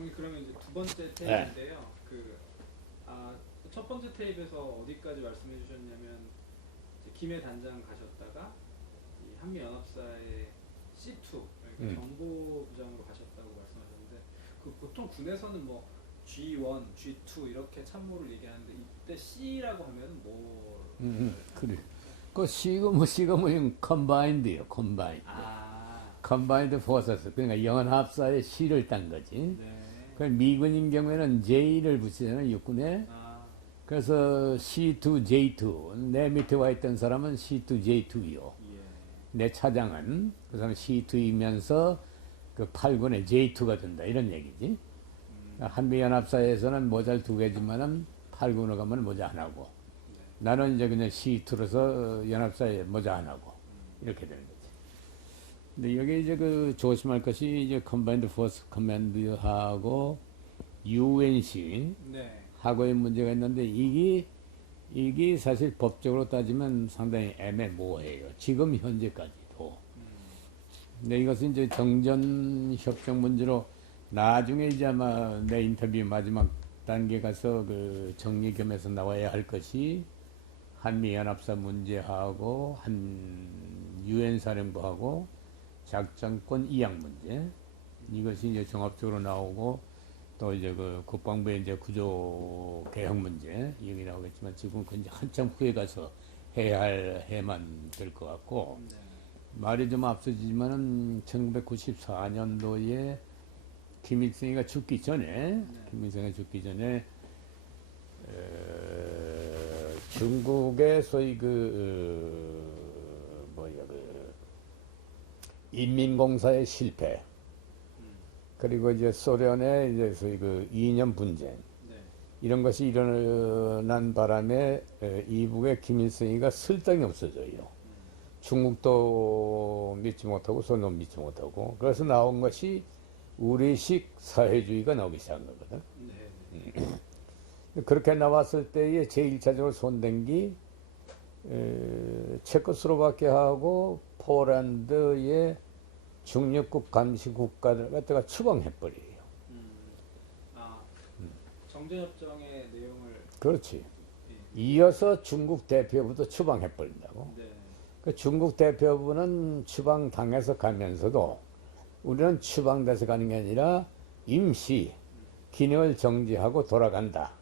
장모님 그러면 이제 두 번째 네. 테이프인데요. 첫 번째 테이프에서 어디까지 말씀해 주셨냐면 이제 김해 단장 가셨다가 이 한미연합사의 C2 그러니까 정보부장으로 가셨다고 말씀하셨는데 그 보통 군에서는 뭐 G1, G2 이렇게 참모를 얘기하는데 이때 C라고 하면 뭐 그래. 그 C가 뭐냐면 컴바인드예요. 컴바인드. 컴바인드 포서스. 그러니까 연합사의 C를 딴 거지. 네. 그 미군인 경우에는 J를 붙이잖아요. 육군에. 그래서 C2, J2. 내 밑에 와 있던 사람은 C2, J2요. 예. 내 차장은 그 사람 C2이면서 그 8군의 J2가 된다. 이런 얘기지. 한미연합사에서는 모자를 두 개지만은 8군으로 가면 모자 하나고. 나는 이제 그냥 C2로서 연합사에 모자 하나고. 이렇게 되는 거지. 근데 여기 이제 그 조심할 것이 이제 컴바인드 포스 커맨드하고 UNC 네. 하고의 문제가 있는데 이게 사실 법적으로 따지면 상당히 애매모호해요. 지금 현재까지도. 근데 이것은 이제 정전 협정 문제로 나중에 이제 아마 내 인터뷰 마지막 단계 가서 그 정리 겸해서 나와야 할 것이 한미연합사 문제하고 UN 사령부하고 작전권 이양 문제 이것이 이제 종합적으로 나오고 또 이제 그 국방부의 이제 구조 개혁 문제 여기 나오겠지만 지금 그 이제 한참 후에 가서 해야만 될 것 같고 말이 좀 앞서지만은 1994년도에 김일성이가 죽기 전에 중국의 소위 인민공사의 실패 그리고 이제 소련의 이제 소위 그 이념 분쟁 이런 것이 일어난 바람에 이북의 김일성이가 설득이 없어져요. 중국도 믿지 못하고 소련도 믿지 못하고 그래서 나온 것이 우리식 사회주의가 나오기 시작한 거거든. 그렇게 나왔을 때에 제1차적으로 손댄 게 체코슬로바키아하고 포란드의 중립국 감시 국가들 갖다가 추방해버려요. 정전협정의 내용을 그렇지. 이어서 중국 대표부도 추방해버린다고. 네. 그 중국 대표부는 추방당해서 가면서도 우리는 추방돼서 가는 게 아니라 임시 기능을 정지하고 돌아간다.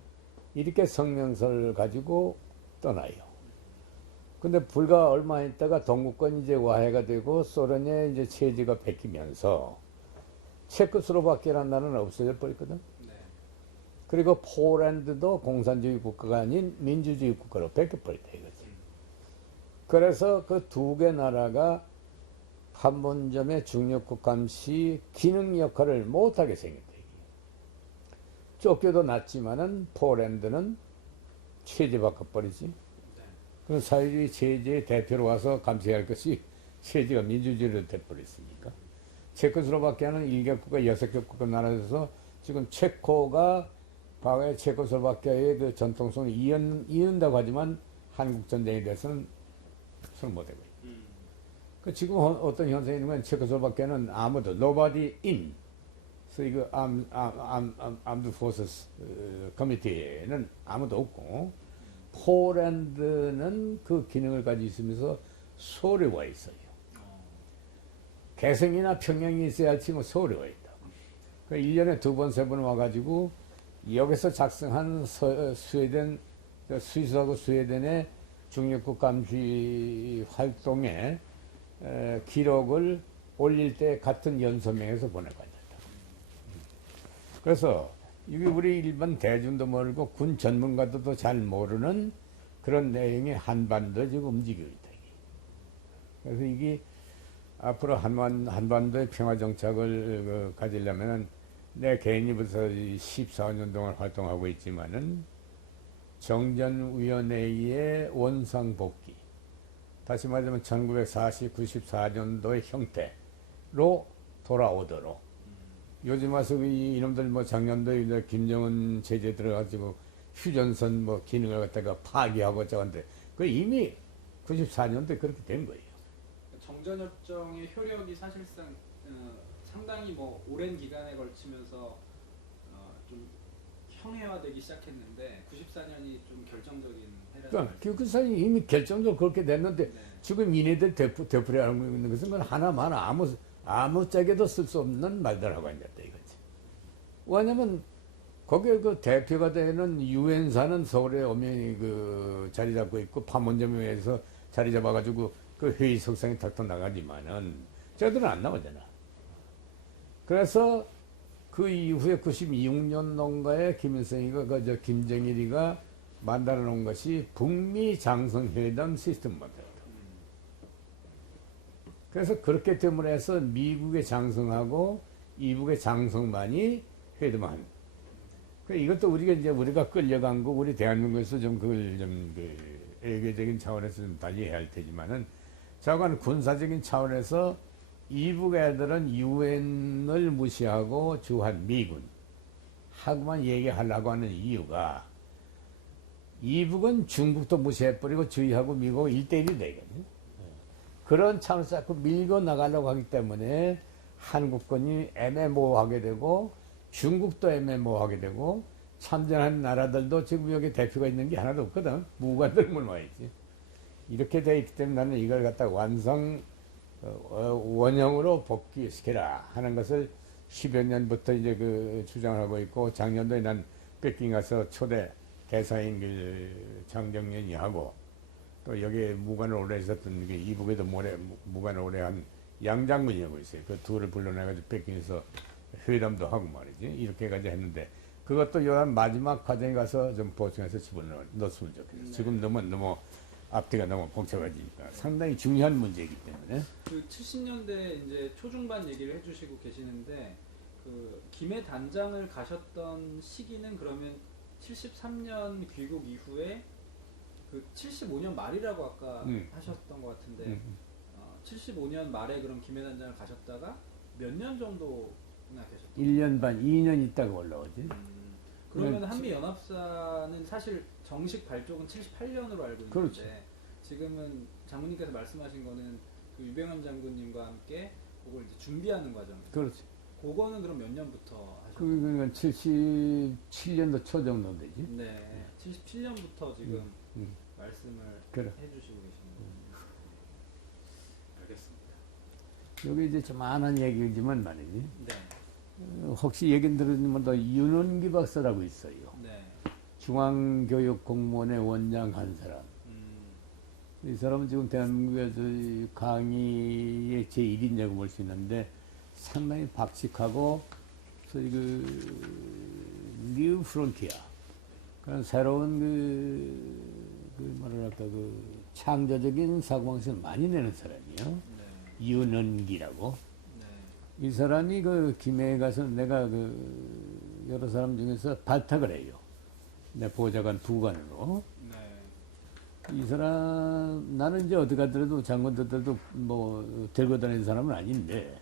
이렇게 성명서를 가지고 떠나요. 근데 불과 얼마 있다가 동구권이 이제 와해가 되고 소련의 이제 체제가 바뀌면서 체코슬로바키아라는 나라는 없어져 버렸거든. 네. 그리고 포란드도 공산주의 국가가 아닌 민주주의 국가로 바뀌어버렸다 이거지. 그래서 그 두 개 나라가 판문점의 중립국 감시 기능 역할을 못하게 생겼다. 쫓겨도 났지만은 포란드는 체제 바꿔버리지. 그 사회주의 체제의 대표로 와서 감시할 것이 체제가 민주주의로 돼버렸으니까. 체코슬로바키아는 1개국가 6개국가 나라에서 지금 체코가 과거에 체코슬로바키아의 그 전통성을 이은다고 하지만 한국 전쟁에 대해서는 손을 못 대고 있다. 그 지금 어떤 현상이 있는 건 체코슬로바키아는 아무도 nobody in 소위 그 암드 포서스 커미티에는 아무도 없고 포란드는 그 기능을 가지고 있으면서 서울에 와 있어요. 개성이나 평양이 있어야 할지 뭐 서울에 와 있다고. 그 1년에 2번, 3번 와가지고 여기서 작성한 스위스하고 스웨덴의 중립국 감시 활동의 기록을 올릴 때 같은 연서명에서 보내고 그래서 이게 우리 일반 대중도 모르고 군 전문가들도 잘 모르는 그런 내용의 한반도 지금 움직이고 있다. 그래서 이게 앞으로 한반도의 평화 정착을 가지려면은 내 개인이 벌써 14년 동안 활동하고 있지만은 정전위원회의 원상복귀, 다시 말하자면 1940, 94년도의 형태로 돌아오도록 요즘 와서 이놈들 뭐 작년도에 김정은 체제 들어가지고 휴전선 뭐 기능을 갖다가 파기하고 저건데 그 이미 94년도에 그렇게 된 거예요. 정전협정의 효력이 사실상 상당히 뭐 오랜 기간에 걸치면서 좀 형해화되기 시작했는데 94년이 좀 결정적인 해라고 그러니까 그 사람이 이미 결정적으로 그렇게 됐는데 네. 지금 이네들 되풀이하고 있는 것은 건 하나만 아무짝에도 쓸 수 없는 말들하고 앉았다 이거지. 왜냐면 거기에 그 대표가 되는 유엔사는 서울에 엄연히 그 자리 잡고 있고 판문점에서 자리 잡아가지고 그 회의석상에 탁탁 나가지만은 저들은 안 나오잖아. 그래서 그 이후에 96년도인가에 김일성이가 그저 김정일이가 만들어 놓은 것이 북미 장성회담 시스템 만들었다. 그래서 그렇게 때문에 해서 미국의 장성하고 이북의 장성만이 회담한. 이것도 우리가 끌려간 거, 우리 대한민국에서 좀 그걸 그 외교적인 차원에서 좀 달리해야 할 테지만은, 자관 군사적인 차원에서 이북 애들은 유엔을 무시하고 주한 미군 하고만 얘기하려고 하는 이유가, 이북은 중국도 무시해버리고 주의하고 미국 1대1이 되거든요. 그런 차원에서 자꾸 밀고 나가려고 하기 때문에 한국군이 애매모호하게 되고 중국도 애매모호하게 되고 참전한 나라들도 지금 여기 대표가 있는 게 하나도 없거든. 무관들만 와야지. 이렇게 돼 있기 때문에 나는 이걸 갖다 원형으로 복귀시켜라 하는 것을 10여 년부터 이제 그 주장을 하고 있고, 작년도에 난北京가서 초대 대사인 그 장정연이 하고, 또 여기에 무관을 오래 있었던 게 이북에도 무관을 오래 한 양장군이라고 있어요. 그 둘을 불러내가지고北京에서 회담도 하고 말이지. 이렇게 해가지고 했는데, 그것도 요한 마지막 과정에 가서 좀 보충해서 집어넣었으면 좋겠어요. 네. 지금 너무 앞뒤가 너무 복잡해지니까 상당히 중요한 문제이기 때문에. 그 70년대 이제 초중반 얘기를 해주시고 계시는데, 그 김해 단장을 가셨던 시기는 그러면 73년 귀국 이후에 그 75년 말이라고 아까 하셨던 것 같은데, 75년 말에 그럼 김해 단장을 가셨다가 몇 년 정도나 계셨던 1년 반, 2년 있다가 올라오지. 그러면 네, 한미연합사는 사실 정식 발족은 78년으로 알고 있는데, 그렇죠. 지금은 장군님께서 말씀하신 거는 그 유병헌 장군님과 함께 그걸 이제 준비하는 과정. 그렇지. 그거는 그럼 몇 년부터 하셨나요? 그러니까 77년도 초 정도 되지. 네, 77년부터 지금 음. 말씀을 그래. 해주시고 계시는 거예요. 알겠습니다. 여기 이제 좀 많은 얘기지만 말이지. 네, 혹시 얘기 들으면 더 윤원기 박사라고 있어요. 네, 중앙교육공무원의 원장 한 사람. 이 사람은 지금 대한민국에서 강의의 제1인자고 볼 수 있는데 상당히 박식하고, 소위 뉴 프론티어, 그런 새로운 뭐랄까, 창조적인 사고방식을 많이 내는 사람이에요. 네, 윤원기라고. 네, 이 사람이 김해에 가서 내가 여러 사람 중에서 발탁을 해요. 내 보좌관 부관으로. 네, 이 사람, 나는 이제 어디 가더라도 장관들도 뭐 들고 다니는 사람은 아닌데,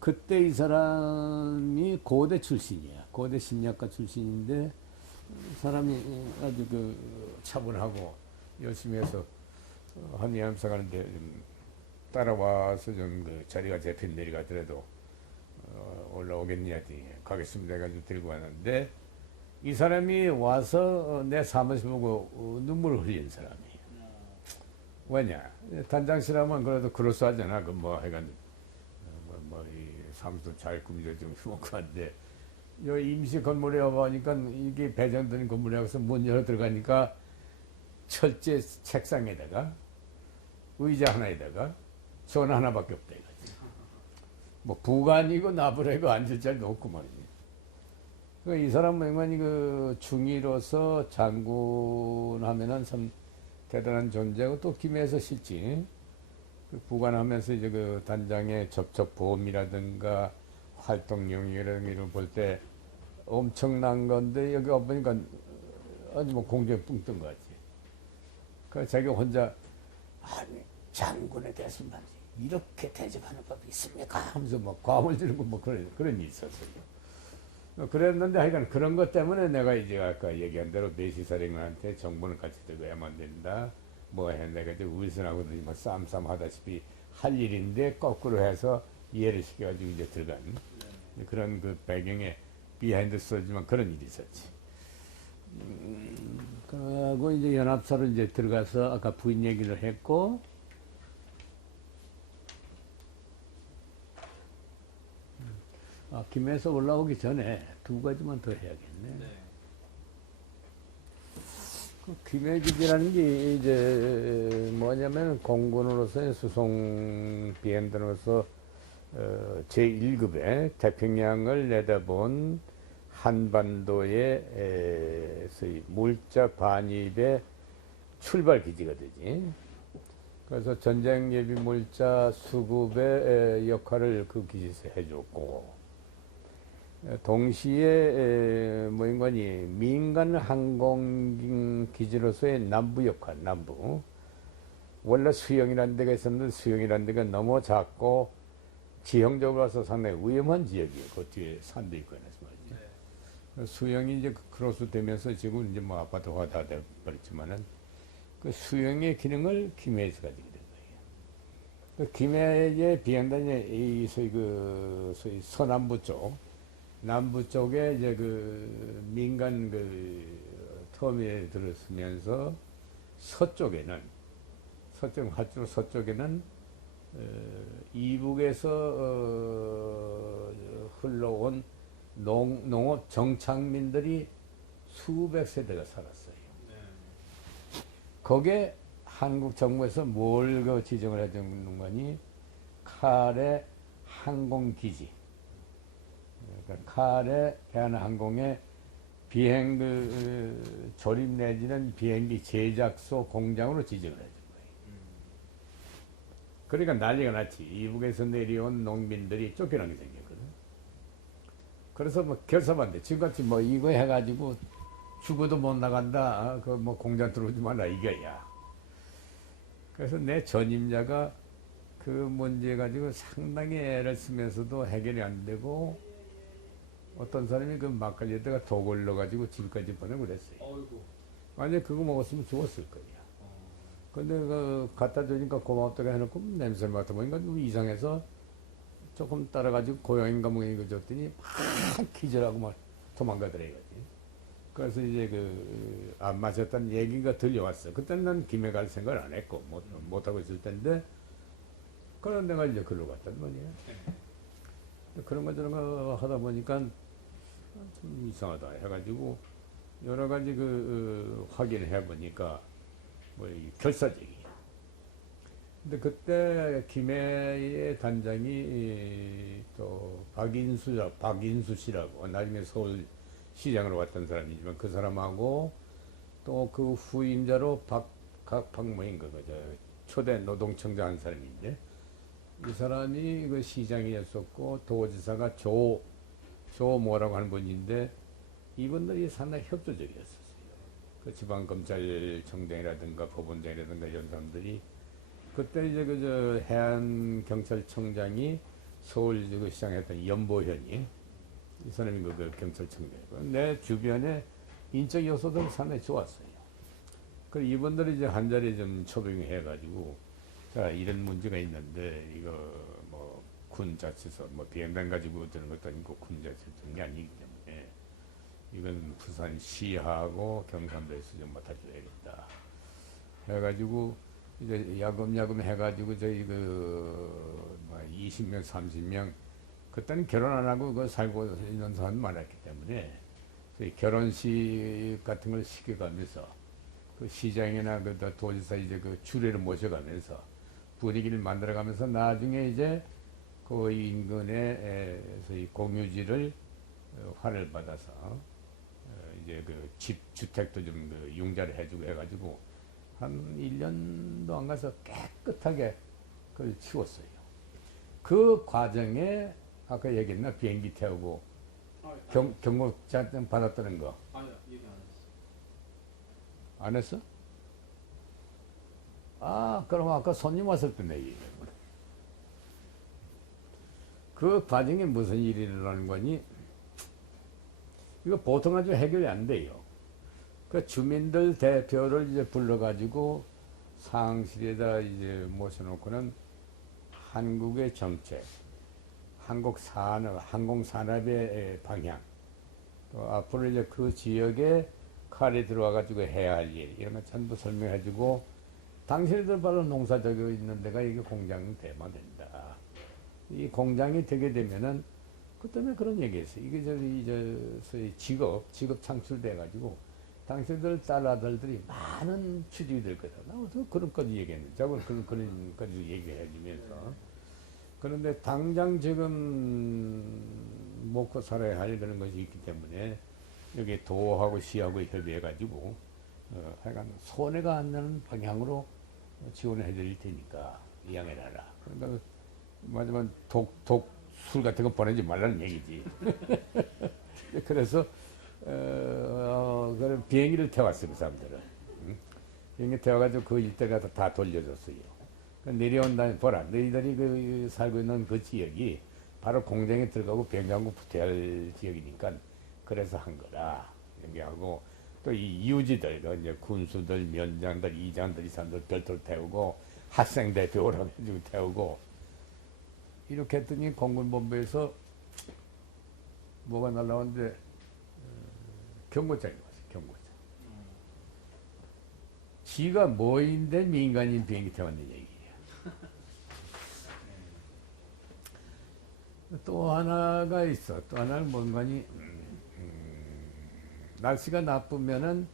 그때 이 사람이 고대 출신이야. 고대 심리학과 출신인데, 사람이 아주 차분하고 열심히 해서 한미연합사 가는데 좀 따라와서 좀 자리가 잡힌 내리 가더라도 올라오겠냐 했더니 가겠습니다 해가지고 들고 왔는데, 이 사람이 와서 내 사무실 보고 눈물을 흘린 사람이에요. 왜냐? 단장실하면 그래도 그럴싸하잖아. 해간 이 사무실 잘 꾸미져 좀 휘먹고 한데, 여기 임시 건물에 와보니까 이게 배정된 건물에 가서 문 열어 들어가니까 철제 책상에다가 의자 하나에다가 전화 하나밖에 없다 이거지. 뭐 부관이고 나부래고 앉을 자리도 없고 말이지. 이 사람은 중위로서 장군 하면은 참 대단한 존재고, 또 김해에서 실지. 부관하면서 이제 단장의 접촉 보험이라든가 활동 영역이라든가 이런 볼 때 엄청난 건데, 여기 와보니까 아주 뭐 공중에 뿡 뜬 것 같지. 그래서 자기가 혼자, 아니, 장군에 대해서 말이지, 이렇게 대접하는 법이 있습니까? 하면서 뭐 과음을 지르고 뭐 그런 일이 있었어요. 그랬는데 하여간 그런 것 때문에 내가 이제 아까 얘기한 대로 내시사령관한테 정보는 같이 들어야만 된다. 뭐 해, 내가 이제 wilson하고도 뭐 쌈 하다시피 할 일인데 거꾸로 해서 이해를 시켜가지고 이제 들어간 그런 배경에 비하인드 스토리지만 그런 일이 있었지. 그러고 이제 연합사로 이제 들어가서 아까 부인 얘기를 했고, 김해에서 올라오기 전에 두 가지만 더 해야겠네. 네. 그 김해기지라는 게 이제 뭐냐면 공군으로서의 수송 비행단으로서 제1급의 태평양을 내다본 한반도의 소위 물자 반입의 출발 기지가 되지. 그래서 전쟁 예비 물자 수급의 역할을 그 기지에서 해줬고, 동시에 뭐 인간이 민간 항공 기지로서의 남부 역할, 남부. 원래 수영이라는 데가 있었는데 수영이라는 데가 너무 작고 지형적으로 와서 상당히 위험한 지역이에요. 그 뒤에 산도 있고 해서 말이지. 네. 수영이 이제 크로스 되면서 지금 이제 뭐 아파트화 다 돼버렸지만은 그 수영의 기능을 김해에서 가지게 된 거예요. 그 김해의 비행단이 소위 서남부 쪽, 남부 쪽에 이제 그 민간 그 터미널에 들어서면서 서쪽에는 이북에서 흘러온 농업 정착민들이 수백 세대가 살았어요. 네. 거기에 한국 정부에서 뭘 그 지정을 해주는 거니? 칼의 항공기지. 그러니까 칼의 대한항공의 비행 조립 내지는 비행기 제작소 공장으로 지정을 해준 거예요. 그러니까 난리가 났지. 이북에서 내려온 농민들이 쫓겨나게 생겼거든. 그래서 뭐 결사반대. 지금같이 뭐 이거 해가지고 죽어도 못 나간다. 그 뭐 공장 들어오지 말라 이거야. 그래서 내 전임자가 그 문제 가지고 상당히 애를 쓰면서도 해결이 안 되고, 어떤 사람이 그 막걸리에다가 독을 넣어가지고 집까지 보내고 그랬어요. 어이구. 만약에 그거 먹었으면 죽었을 거야. 근데 그 갖다 주니까 고맙다고 해놓고 냄새를 맡아보니까 좀 이상해서 조금 따라가지고 고양인가 뭐 이거 줬더니 막 기절하고 막 도망가더래요. 그래서 이제 그 안 마셨다는 얘기가 들려왔어. 그때는 난 김해 갈 생각을 안 했고 못하고 있을 텐데, 그런 내가 이제 글로 갔단 말이야. 그런 거 저런 거 하다 보니까 좀 이상하다 해가지고 여러 가지 확인을 해보니까 뭐 결사적이야. 근데 그때 김해의 단장이 또 박인수 씨라고 나중에 서울시장으로 왔던 사람이지만 그 사람하고 또 그 후임자로 박모인가 그저 초대 노동청자 한 사람인데, 이 사람이 그 시장이었었고 도지사가 조 뭐라고 하는 분인데, 이분들이 상당히 협조적이었었어요. 그 지방검찰청장이라든가 법원장이라든가 이런 사람들이 그때 이제 그저 해안경찰청장이 서울 그 시장했던 연보현이 이 사람이 그 경찰청장이고, 내 주변에 인적 요소들 상당히 좋았어요. 그 이분들이 이제 한 자리에 좀 초빙해가지고, 자 이런 문제가 있는데 이거 뭐 군자체서 뭐 비행단 가지고 드는 것도 아니고 군자체서 드는 게 아니기 때문에 이건 부산시하고 경상도에서 좀 맡아줘야겠다 해가지고 이제 야금야금 해가지고 저희 뭐 20명 30명 그때는 결혼 안 하고 그 살고 있는 사람이 많았기 때문에 저희 결혼식 같은 걸 시켜가면서 그 시장이나 그 도지사 이제 그 주례를 모셔가면서 분위기를 만들어가면서 나중에 이제 그 인근에 소위 공유지를 환을 받아서 이제 그 주택도 좀 융자를 해주고 해가지고 한 1년도 안 가서 깨끗하게 그걸 치웠어요. 그 과정에 아까 얘기했나 비행기 태우고 경고장 받았다는 거. 아니요, 얘기 안 했어. 안 했어? 아, 그럼 아까 손님 왔을 때 얘기해. 그 과정에 무슨 일이 일어나는 거니? 이거 보통 아주 해결이 안 돼요. 그 주민들 대표를 이제 불러가지고 상실에다 이제 모셔놓고는 한국의 정책, 항공산업의 방향, 또 앞으로 이제 그 지역에 칼이 들어와가지고 해야 할 일, 이런 거 전부 설명해주고, 당신들 바로 농사 지고 있는 데가 이게 공장 되면 된다. 이 공장이 되게 되면은, 그 때문에 그런 얘기 했어요. 이게 소위 직업 창출돼가지고, 당신들 딸 아들들이 많은 취직이 될 거다. 나도 그런 까지 얘기했는데, 저건 그런 까지 얘기해주면서. 그런데 당장 지금 먹고 살아야 할 그런 것이 있기 때문에, 여기 도하고 시하고 협의해가지고, 하여간 손해가 안 나는 방향으로 지원해 드릴 테니까, 이양해라. 그러니까, 마지막 술 같은 거 보내지 말라는 얘기지. 그래서, 그런 비행기를 태웠어요, 그 사람들은. 응? 비행기 태워가지고 그 일대가 다 돌려줬어요. 내려온 다음에 보라, 너희들이 살고 있는 그 지역이 바로 공장에 들어가고 병장구 붙어야 할 지역이니까 그래서 한 거다. 얘기하고 또 이 이유지들, 이제 군수들, 면장들, 이장들, 이 사람들 별도로 태우고 학생 대표라고 해가지고 태우고 이렇게 했더니 공군본부에서 뭐가 날라왔는데 경고장이 왔어요. 경고장. 지가 뭐인데 민간인 비행기 태웠는 얘기예요. 또 하나가 있어. 또 하나는 뭔가니 날씨가 나쁘면은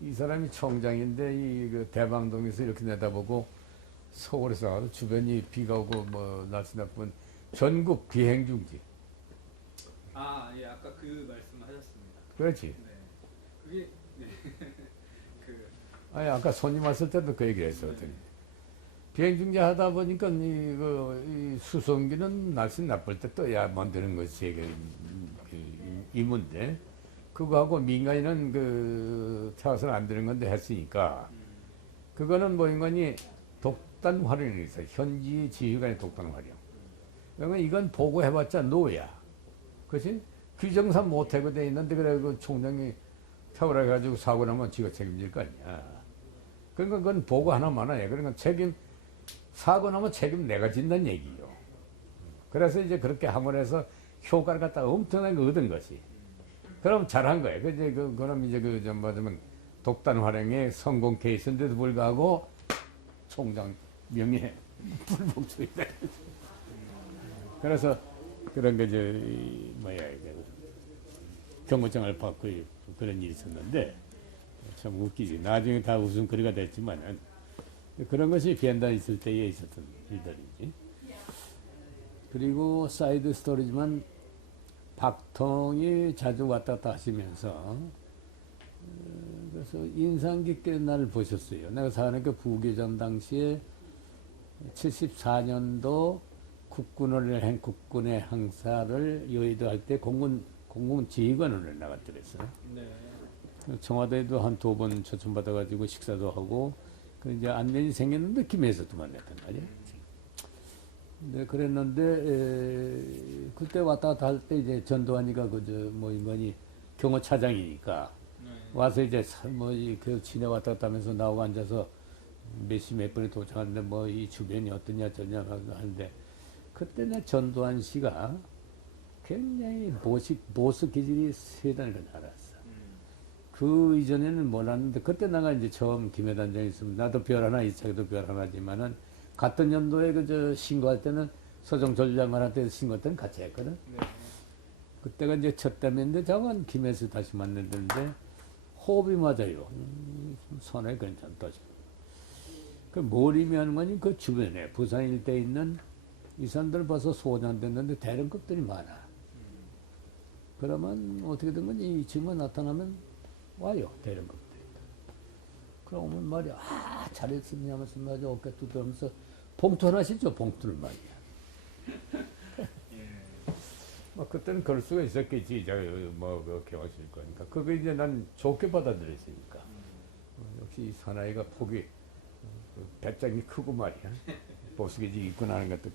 이 사람이 총장인데 그 대방동에서 이렇게 내다보고 서울에서 주변이 비가 오고 뭐 날씨 나쁜 전국 비행 중지. 아, 예, 아까 그 말씀을 하셨습니다. 그렇지. 네. 그게 네. 아니 아까 손님 왔을 때도 그 얘기를 했었더니 비행 중지 하다 보니까 이 수송기는 날씨 나쁠 때 떠야 만드는 것이 이 문제. 그거하고 민간인은 태워서는 안 되는 건데 했으니까 그거는 뭐 인간이 독단 활용이 있어요. 현지 지휘관의 독단 활용. 그러면 이건 보고해봤자 노야. 그렇지? 규정상 못하고 돼 있는데 그래 그 총장이 태우라 해가지고 사고 나면 지가 책임질 거 아니야. 그러니까 그건 보고 하나만 해. 그러니까 사고 나면 책임 내가 진다는 얘기요. 그래서 이제 그렇게 함을 해서 효과를 갖다 엄청나게 얻은 것이. 그럼 잘한 거예요. 그럼 이제 좀 맞으면 독단 활용의 성공 케이스인데도 불구하고 총장 명예 불복종이다. 그래서 그런 게 경고장을 받고 그런 일이 있었는데 참 웃기지. 나중에 다 웃음거리가 됐지만은 그런 것이 비엔나에 있을 때에 있었던 일들이지. 그리고 사이드 스토리지만 박통이 자주 왔다 갔다 하시면서 그래서 인상 깊게 나를 보셨어요. 내가 사니까 부교장 당시에 74년도 국군의 행사를 여의도 할 때 공군 지휘관으로 나갔더랬어요. 네. 청와대에도 한 2번 초청받아가지고 식사도 하고 그 이제 안면이 생겼는데 김해에서도 만났단 말이에요. 네, 그랬는데 그때 왔다 갔다 할 때 이제 전두환이가 인간이 경호 차장이니까 네. 와서 이제 그 진해 왔다 갔다 하면서 나오고 앉아서 몇 분에 도착하는데 이 주변이 어떠냐 저냐 하는데 그때 내 전두환 씨가 굉장히 보수 기질이 세다는 걸 알았어. 그 이전에는 몰랐는데 그때 내가 이제 처음 김해 단장이 있으면 나도 별 하나 이 책에도 별 하나지만은 같은 연도에 신고할 때는 서정 전장관한테 신고할 때는 같이 했거든. 네. 그때가 이제 첫 때문인데 저건 김해에서 다시 만났는데 호흡이 맞아요. 선에 괜찮다. 그 몰입이 하는 거니 그 주변에 부산 일대에 있는 이 사람들 벌써 소환됐는데 대령급들이 많아. 그러면 어떻게 된 건지 이 친구가 나타나면 와요. 대령급들이. 그러면 말이야. 잘했습니다 하면서 말이야. 어깨 두드리면서 봉투 하나씩 줘. 봉투를 말이야. 그때는 그럴 수가 있었겠지. 그렇게 하실 거니까. 그거 이제 난 좋게 받아들였으니까. 역시 이 사나이가 폭이 배짱이 크고 말이야. 보수기지 입고 나는 것도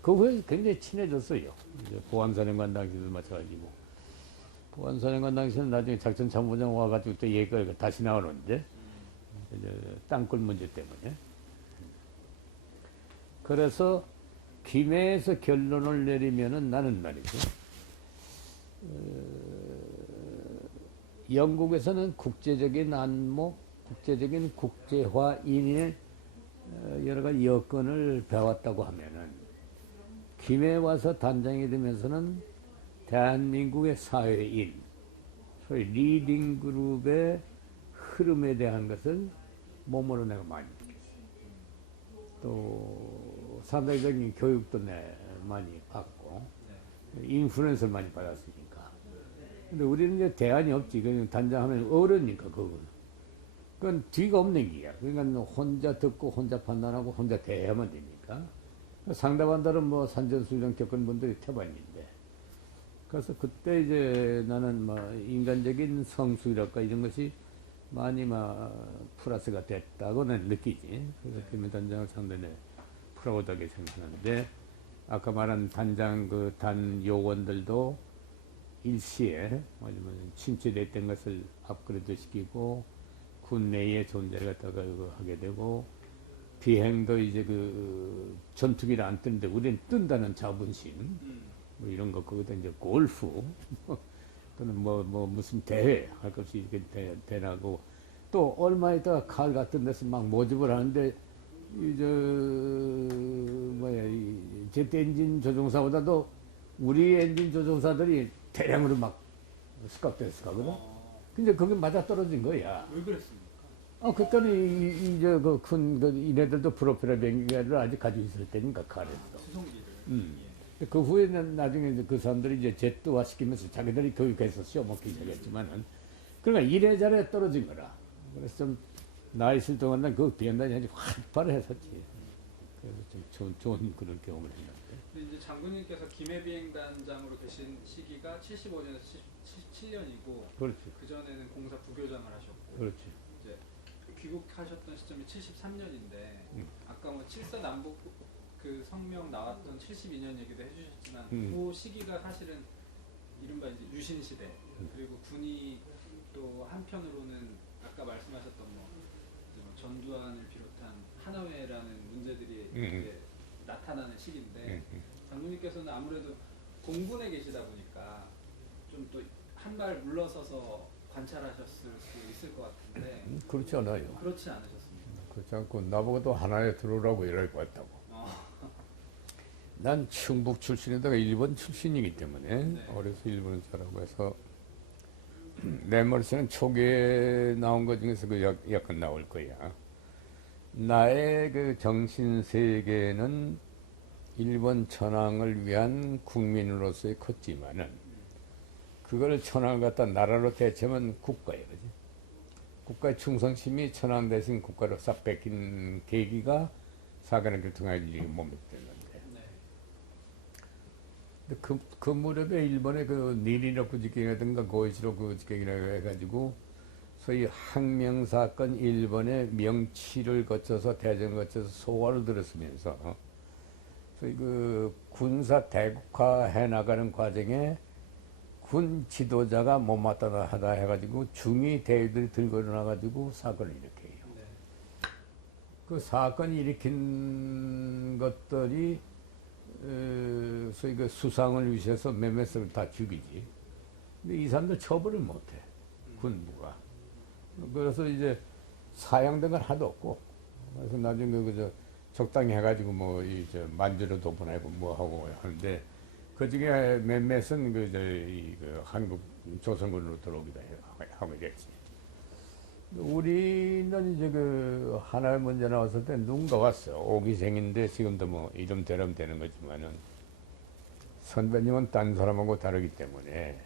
그 후에 굉장히 친해졌어요. 이제 보안사령관 당시도 마찬가지고. 보안사령관 당시는 나중에 작전참모장 와가지고 또 얘기가 다시 나오는데, 이제 땅굴 문제 때문에. 그래서 김해에서 결론을 내리면은 나는 말이죠. 영국에서는 국제적인 안목, 국제적인 국제화인의 여러 가지 여건을 배웠다고 하면은 김해 와서 단장이 되면서는 대한민국의 사회인, 소위 리딩 그룹의 흐름에 대한 것을 몸으로 내가 많이 느꼈어요. 또 상대적인 교육도 많이 받고 인플루언서를 많이 받았으니까. 근데 우리는 이제 대안이 없지. 그냥 단장하면 어려우니까 그건 뒤가 없는 게야. 그러니까 혼자 듣고 혼자 판단하고 혼자 대해야만 되니까. 상대방들은 뭐 산전수전 겪은 분들이 태반인데. 그래서 그때 이제 나는 뭐 인간적인 성숙이랄까 이런 것이 많이 막 플러스가 됐다고는 느끼지. 그래서 김해 단장을 상당히 프라우드하게 생각하는데, 아까 말한 단장 그 단 요원들도 일시에 아니면 침체됐던 것을 업그레이드 시키고 군 내에 존재를 갖다가 하게 되고, 비행도 이제 그 전투기를 안 뜨는데 우리는 뜬다는 자부심, 뭐 이런 거, 거기다 이제 골프 또는 뭐 무슨 대회 할 것 없이 이렇게 대나고, 또 얼마 있다가 칼 같은 데서 막 모집을 하는데 이 제트 엔진 조종사보다도 우리 엔진 조종사들이 대량으로 막 스카우트했었거든. 근데 그게 맞아 떨어진 거야. 왜 그랬습니까? 그때는 이제 이네들도 프로펠러 비행기를 아직 가지고 있을 때니까 칼에서. 수송기를. 그 후에는 나중에 이제 그 사람들이 이제 제트화 시키면서 자기들이 교육해서 시험먹기 시작했지만은, 그러니까 이래저래 떨어진 거라. 그래서 좀 나 있을 동안은 그 비행단이 아주 활발했었지. 그래서 좀 좋은 그런 경험을 했는데. 근데 이제 장군님께서 김해 비행단장으로 계신 시기가 75년에서 77년이고, 그렇지. 그 전에는 공사 부교장을 하셨고, 그렇지. 이제 귀국하셨던 시점이 73년인데, 아까 뭐 7사 남북 그 성명 나왔던 72년 얘기도 해주셨지만, 그 시기가 사실은 이른바 이제 유신 시대, 그리고 군이 또 한편으로는 아까 말씀하셨던 뭐 전두환을 비롯한 한화회라는 문제들이 이제 나타나는 시기인데, 장군님께서는 아무래도 공군에 계시다 보니까 좀 또 한 발 물러서서 관찰하셨을 수 있을 것 같은데. 그렇지 않아요. 그렇지 않으셨습니까? 그렇지 않고 나보고도 하나에 들어오라고 이럴 것 같다고. 난 충북 출신에다가 일본 출신이기 때문에 어려서 일본을 잘하고 해서 내 머릿속에는 초기에 나온 것 중에서 그 약간 나올 거야. 나의 그 정신 세계는 일본 천황을 위한 국민으로서의 컸지만은, 그걸 천황을 갖다 나라로 대체하면 국가예요, 그지? 국가의 충성심이 천황 대신 국가로 싹 뺏긴 계기가 사관을 결정할 일이 몸했었는데. 그 무렵에 일본의 그 니리노쿠 직경이라든가 고이시로쿠 직경이라고 해가지고 소위 항명사건 일본의 명치를 거쳐서 대전을 거쳐서 소화를 들었으면서 소위 그 군사 대국화 해나가는 과정에 군 지도자가 못마땅하다 하다 해가지고 중위 대위들이 들고 일어나가지고 사건을 일으켜요. 그 사건이 일으킨 것들이 소위 그 수상을 위해서 몇몇 사람을 다 죽이지. 근데 이 사람들 처벌을 못해, 군부가. 그래서 이제 사형된 건 하나도 없고, 그래서 나중에 그저 적당히 해가지고 뭐 이제 만주로도 보내고 뭐 하고 하는데, 그 중에 몇몇은 그 한국 조선군으로 들어오기도 하고 됐지. 우리는 이제 그 하나의 문제 나왔을 때 누군가 왔어. 오기생인데 지금도 뭐 이름대로 되는 거지만은, 선배님은 딴 사람하고 다르기 때문에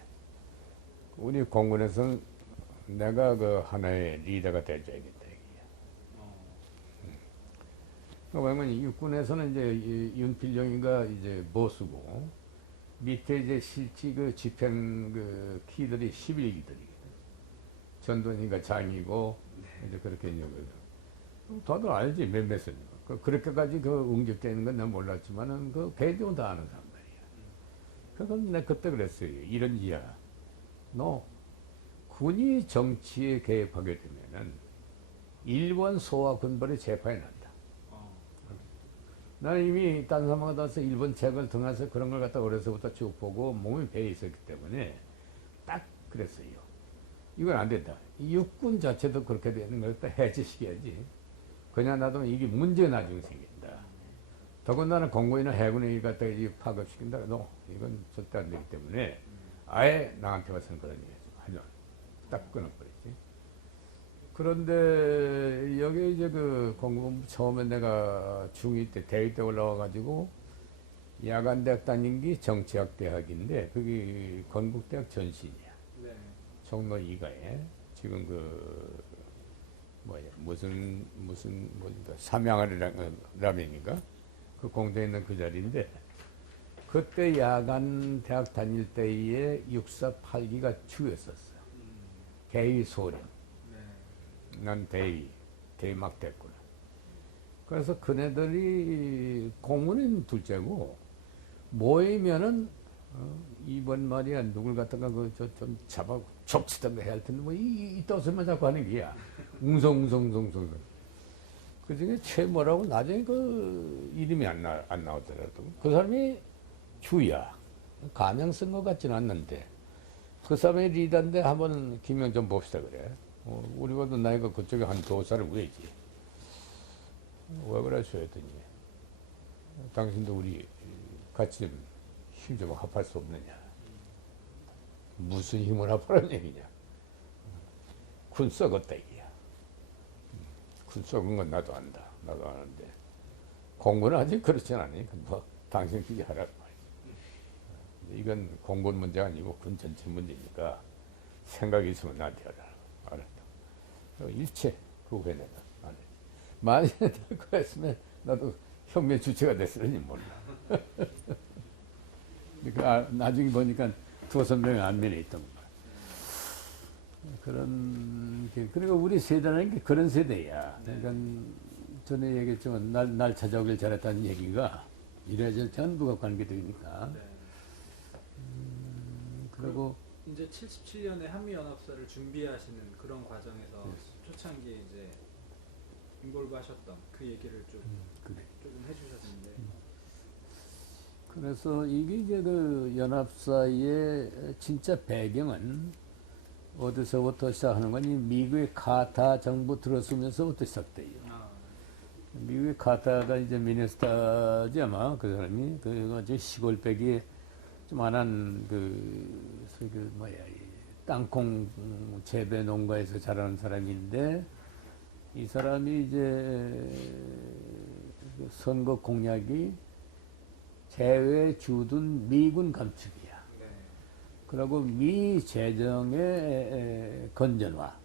우리 공군에서는 내가 그 하나의 리더가 돼줘야겠다 얘기야. 왜냐면 육군에서는 이제 윤필룡이가 이제 보수고, 밑에 이제 실지 그 집행 그 키들이 11기들이거든. 전두환이가 장이고, 이제 그렇게 있는 거죠. 다들 알지, 몇몇은. 그렇게까지 그 응집되는 건 난 몰랐지만은, 그 개인적으로 다 아는 사람 말이야. 그건 내가 그때 그랬어요. 이런 지야. 너, 군이 정치에 개입하게 되면은, 일본 소와 군벌이 재판이 난다. 나는 이미 딴 사람하고 가서 일본 책을 등해서 그런 걸 갖다 어려서부터 쭉 보고 몸이 배에 있었기 때문에 딱 그랬어요. 이건 안 된다. 육군 자체도 그렇게 되는 걸 또 해제시켜야지. 그냥 놔두면 이게 문제가 나중에 생긴다. 더군다나 공군이나 해군의 일 갖다가 파급시킨다. 너 이건 절대 안 되기 때문에 아예 나한테 와서는 그런 얘기 하지 마. 딱 끊어버리지. 그런데 여기 이제 그 공군 처음에 내가 중2 때 대위 때 올라와가지고 야간대학 다닌 게 정치학 대학인데 그게 건국대학 전신이야. 네. 종로 2가에 지금 그 뭐야 무슨 뭐인가 삼양아리라면인가 그 공장에 있는 그 자리인데 그때 야간 대학 다닐 때에 648기가 주였었어. 대위 소령. 네. 난 대위 막 됐구나. 그래서 그네들이 공무는 둘째고 모이면은 이번 말이야 누굴 갖다가 그 좀 잡아 족치던가 해야 할 텐데 뭐 이따 소리만 자꾸 하는 게야. 웅성웅성웅성. 그 중에 최뭐라고 나중에 그 이름이 안 나오더라도 그 사람이 주야. 가명 쓴 것 같지는 않는데 그 사람이 리더인데 한번 기명 좀 봅시다 그래. 우리보다 나이가 그쪽에 한 2살 위지. 왜 그러셔 했더니 당신도 우리 같이 좀 힘 좀 합할 수 없느냐. 무슨 힘을 합하라는 얘기냐. 군 썩었다 이게야. 군 썩은 건 나도 안다. 나도 아는데 공군은 아직 그렇진 않으니 뭐 당신 그게 하라고 말이지. 이건 공군 문제가 아니고 군 전체 문제니까 생각이 있으면 나한테 하라. 알았다. 일체 그 후에 내가 안 해. 만약에 그거 했으면 나도 혁명 주체가 됐을지 몰라. 그러니까 나중에 보니까 2~3명의 안면에 있던 거야. 그러니까 우리 세대라는 게 그런 세대야. 그러니까 전에 얘기했지만 날 찾아오길 잘했다는 얘기가 이래저래 전부가 관계되니까. 그리고 이제 77년에 한미연합사를 준비하시는 그런 과정에서 초창기에 이제 인볼브 하셨던 그 얘기를 좀 그래. 조금 해주셨는데. 그래서 이게 이제 그 연합사의 진짜 배경은 어디서부터 시작하는 거니? 미국의 카타 정부 들어서면서부터 시작돼요. 미국의 카타가 이제 미네소타지 아마 그 사람이 그 시골백이 좀 안한 그 뭐야 땅콩 재배 농가에서 자라는 사람인데 이 사람이 이제 선거 공약이 재외 주둔 미군 감축이야. 네. 그리고 미 재정의 건전화.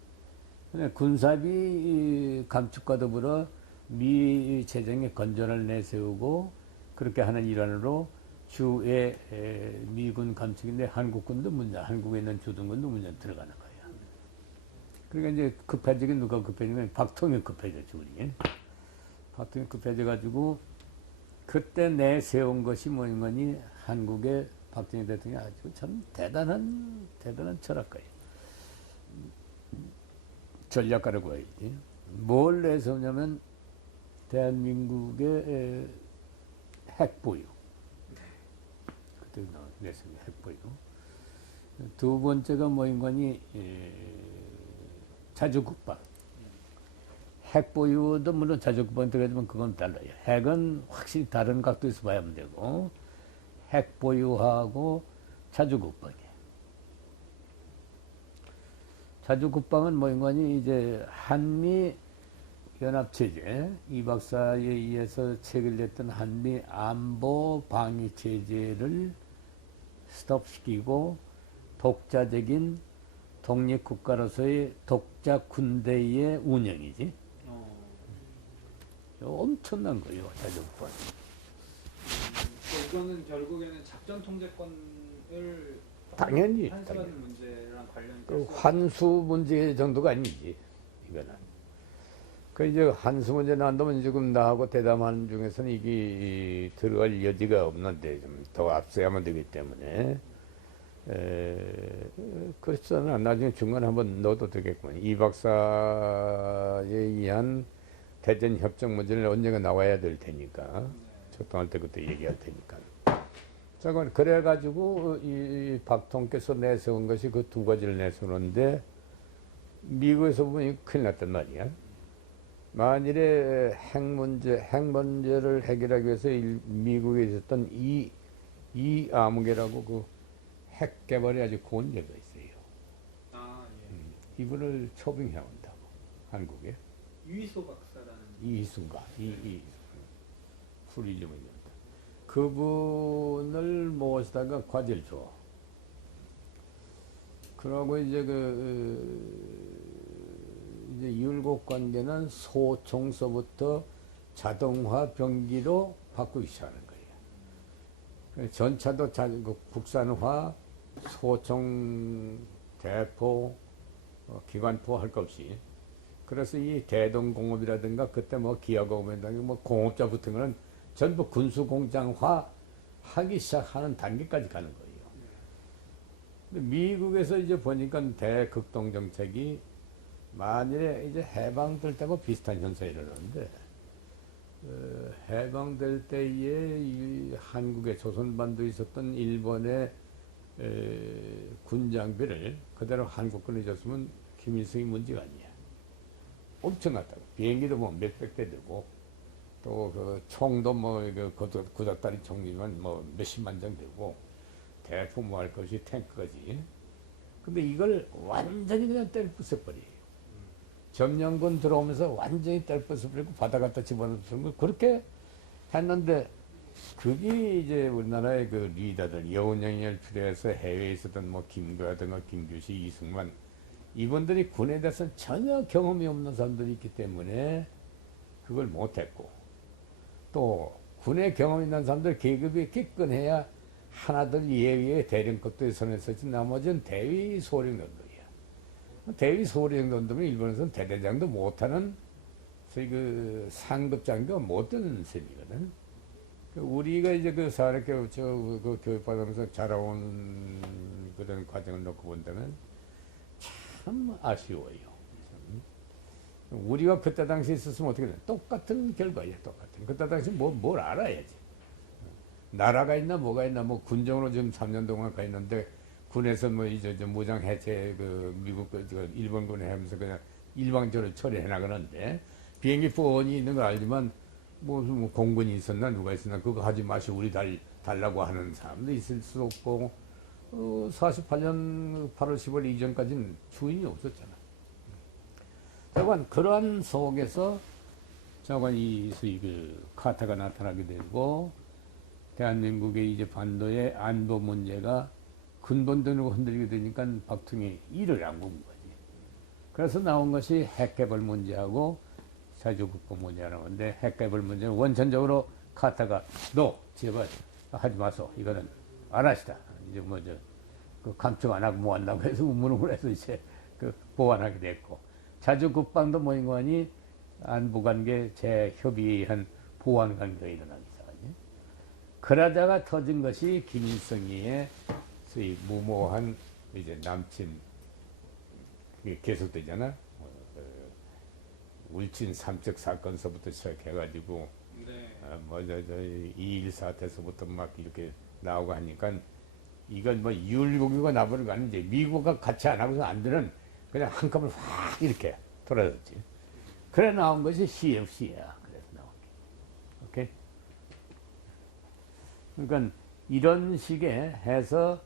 군사비 감축과 더불어 미 재정의 건전을 내세우고 그렇게 하는 일환으로 주의 미군 감축인데 한국군도 한국에 있는 주둔군도 문제 들어가는 거야. 그러니까 이제 급해지긴 누가 급해지면 박통이 급해졌죠, 우리. 박통이 급해져가지고 그때 내세운 것이 뭐니 한국의 박정희 대통령이 아주 참 대단한 철학가예요. 전략가라고 해야지. 뭘 내세우냐면 대한민국의 핵보유. 그때 내세운 핵보유. 두 번째가 뭐인가니 자주국방. 핵보유도 물론 자주국방 들어가지만 그건 달라요. 핵은 확실히 다른 각도에서 봐야 되고 핵보유하고 자주국방이에요. 자주국방은 뭐인가니 이제 한미 연합체제 이 박사에 의해서 체결됐던 한미 안보 방위 체제를 스톱시키고 독자적인 독립국가로서의 독자 군대의 운영이지. 엄청난 거예요, 자주국방. 이거는 결국에는 작전 통제권을 당연히 환수하는 문제랑 관련이 그 환수 문제 정도가 아니지 이거는. 그 이제 환수 문제 나온다면 지금 나하고 대담하는 중에서는 이게 들어갈 여지가 없는데 좀 더 앞서야만 되기 때문에 그렇잖아. 나중에 중간에 한번 넣어도 되겠구만. 이 박사에 의한 대전 협정 문제는 언젠가 나와야 될 테니까 적당할 때 그때 얘기할 테니까. 자, 그래가지고 이 박통께서 내세운 것이 그 두 가지를 내세우는데 미국에서 보면 큰일 났단 말이야. 만일에 핵 문제를 해결하기 위해서 미국에 있었던 이 아무개라고 그 핵 개발이 아주 고운데가 있어요. 아, 예. 이분을 초빙해 온다고 한국에. 유이소 박사라는. 이순가 프리즘을 연다. 그분을 모시다가 과제를 줘. 그러고 이제 이제 율곡 관계는 소총서부터 자동화 병기로 바꾸기 시작하는 거예요. 전차도 국산화, 소총, 대포, 기관포 할 것 없이. 그래서 이 대동공업이라든가 그때 뭐 기아공업이라든가 뭐 공업자 붙은 거는 전부 군수공장화 하기 시작하는 단계까지 가는 거예요. 근데 미국에서 이제 보니까 대극동 정책이 만일에 이제 해방될 때하고 비슷한 현상이 일어나는데, 해방될 때에 이 한국의 조선반도에 있었던 일본의 군 장비를 그대로 한국군에 줬으면 김일성이 문제가 아니야. 엄청났다고. 비행기도 뭐 몇백 대 되고, 또 그 총도 뭐 구닥다리 총이면 뭐 몇십만 장 되고, 대포 뭐 할 것이 탱크까지. 근데 이걸 완전히 그냥 때려부숴버려요. 점령군 들어오면서 완전히 때려부숴버리고 바다 갖다 집어넣고 그렇게 했는데, 그게 이제 우리나라의 그 리더들, 여운형을 필요해서 해외에 있었던 뭐 김구라든가 김규식, 이승만, 이분들이 군에 대해서는 전혀 경험이 없는 사람들이 있기 때문에 그걸 못했고, 또 군에 경험 있는 사람들 계급이 끼끈해야 하나들 예위의 대령급도 손에 서지, 나머지는 대위 소령 정도야. 대위 소령 정도면 일본에서는 대대장도 못하는, 소위 그 상급장교 못 되는 셈이거든. 우리가 이제 그 사회교육, 그 교육받으면서 자라온 그런 과정을 놓고 본다면 참 아쉬워요. 우리가 그때 당시에 있었으면 어떻게 돼? 똑같은 결과야, 똑같은. 그때 당시 뭘 알아야지. 나라가 있나 뭐가 있나, 뭐 군정으로 지금 3년 동안 가 있는데, 군에서 뭐 이제 무장 해체, 그 미국, 일본군에 하면서 그냥 일방적으로 처리해 나가는데, 비행기 뻔히 있는 걸 알지만, 뭐 공군이 있었나 누가 있었나 그거 하지 마시고 우리 달라고 하는 사람도 있을 수 없고, 48년 8월 10월 이전까지는 주인이 없었잖아. 저건 그러한 속에서 저건 이 소위 그 카타가 나타나게 되고, 대한민국의 이제 반도의 안보 문제가 근본적으로 흔들리게 되니까 박통이 이를 안 본 거지. 그래서 나온 것이 핵개발 문제하고 자주국방 문제라는 건데, 핵개발 문제는 원천적으로 카타가 너 제발 하지 마소, 이거는 안 하시다. 이제 뭐 그 감청 안 하고 뭐 한다고 해서 우물우물해서 이제 그 보완하게 됐고, 자주국방도 뭐인거니 안보관계 재협의한 보완관계가 일어나기 시작하지. 그러다가 터진 것이 김일성의 소위 무모한 이제 남친, 그게 계속되잖아. 울진 삼척 사건서부터 시작해가지고, 네. 2.1 사태서부터 막 이렇게 나오고 하니까, 이건 뭐 율곡이가 나버리고 하는, 이제 미국과 같이 안 하고서 안 되는, 그냥 한꺼번에 확 이렇게 돌아졌지. 그래 나온 것이 CFC야. 그래서 나온 게. 오케이? 그러니까 이런 식의 해서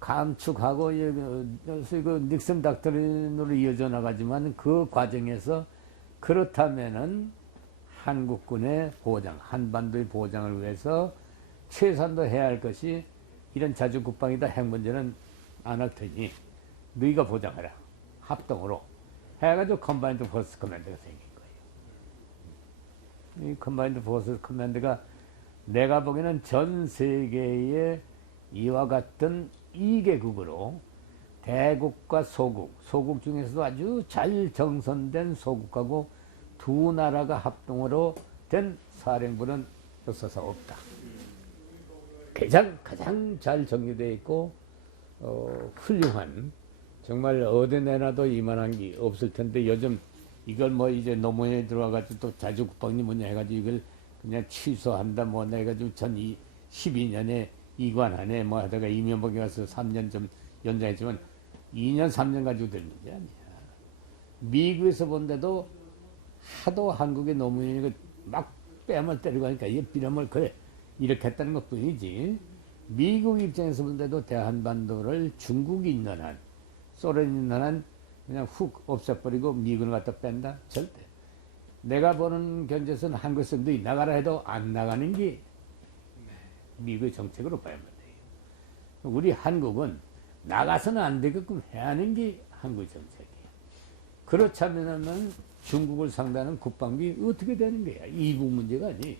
감축하고, 그 닉슨 닥터린으로 이어져 나가지만, 그 과정에서 그렇다면은 한국군의 보장, 한반도의 보장을 위해서 최선도 해야 할 것이, 이런 자주국방이다 핵 문제는 안 할 테니 너희가 보장하라. 합동으로 해가지고 컴바인드 포스 커맨드가 생긴 거예요. 이 컴바인드 포스 커맨드가 내가 보기에는 전 세계의 이와 같은 2개국으로 대국과 소국 중에서도 아주 잘 정선된 소국하고 두 나라가 합동으로 된 사령부는 역사상 없다. 가장 잘 정리되어 있고, 훌륭한, 정말 어디 내놔도 이만한 게 없을 텐데, 요즘 이걸 뭐 이제 노무현에 들어와가지고 또 자주국방이 뭐냐 해가지고 이걸 그냥 취소한다 뭐냐 해가지고 2012년에 이관하네 뭐 하다가 이명박이 와서 3년 좀 연장했지만 2년 3년 가지고 될 문제 아니야. 미국에서 본데도 하도 한국의 노무현이 막 뺨을 때리고 하니까 이 비람을 그래 이렇게 했다는 것 뿐이지 미국 입장에서 본데도 대한반도를 중국이 있는 한 소련이 있는 한 그냥 훅 없애버리고 미국을 갖다 뺀다? 절대. 내가 보는 견제에서는 한국 사람들이 나가라 해도 안 나가는 게 미국의 정책으로 봐야만 돼요. 우리 한국은 나가서는 안 되게끔 해야 하는 게 한국의 정책이에요. 그렇지 않으면 중국을 상대하는 국방비 어떻게 되는 거야? 이북 문제가 아니에요.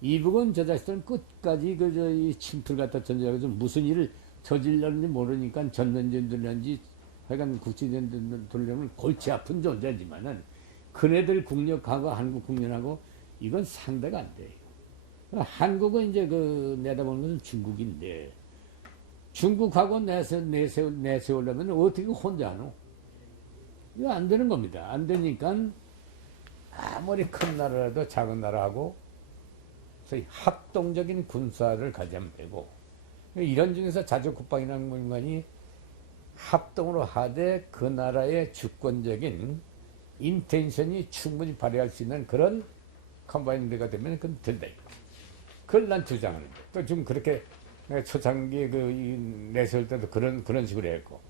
이북은 저 자식들은 끝까지 이 침투를 갖다 전제하고 무슨 일을 저질렀는지 모르니까 전면전 돌렸는지 하여간 국지전 돌려면 골치 아픈 존재지만은 그네들 국력하고 한국 국력하고 이건 상대가 안 돼요. 한국은 이제 내다보는 것은 중국인데 중국하고 내세우려면 어떻게 혼자 하노? 이거 안 되는 겁니다. 안 되니까 아무리 큰 나라라도 작은 나라하고 소위 합동적인 군사를 가지면 되고 이런 중에서 자주국방이라는 공간이 합동으로 하되 그 나라의 주권적인 인텐션이 충분히 발휘할 수 있는 그런 컴바인드가 되면 그건 된다. 그걸 난 주장하는데 또 지금 그렇게 초창기에 내세울 때도 그런 식으로 했고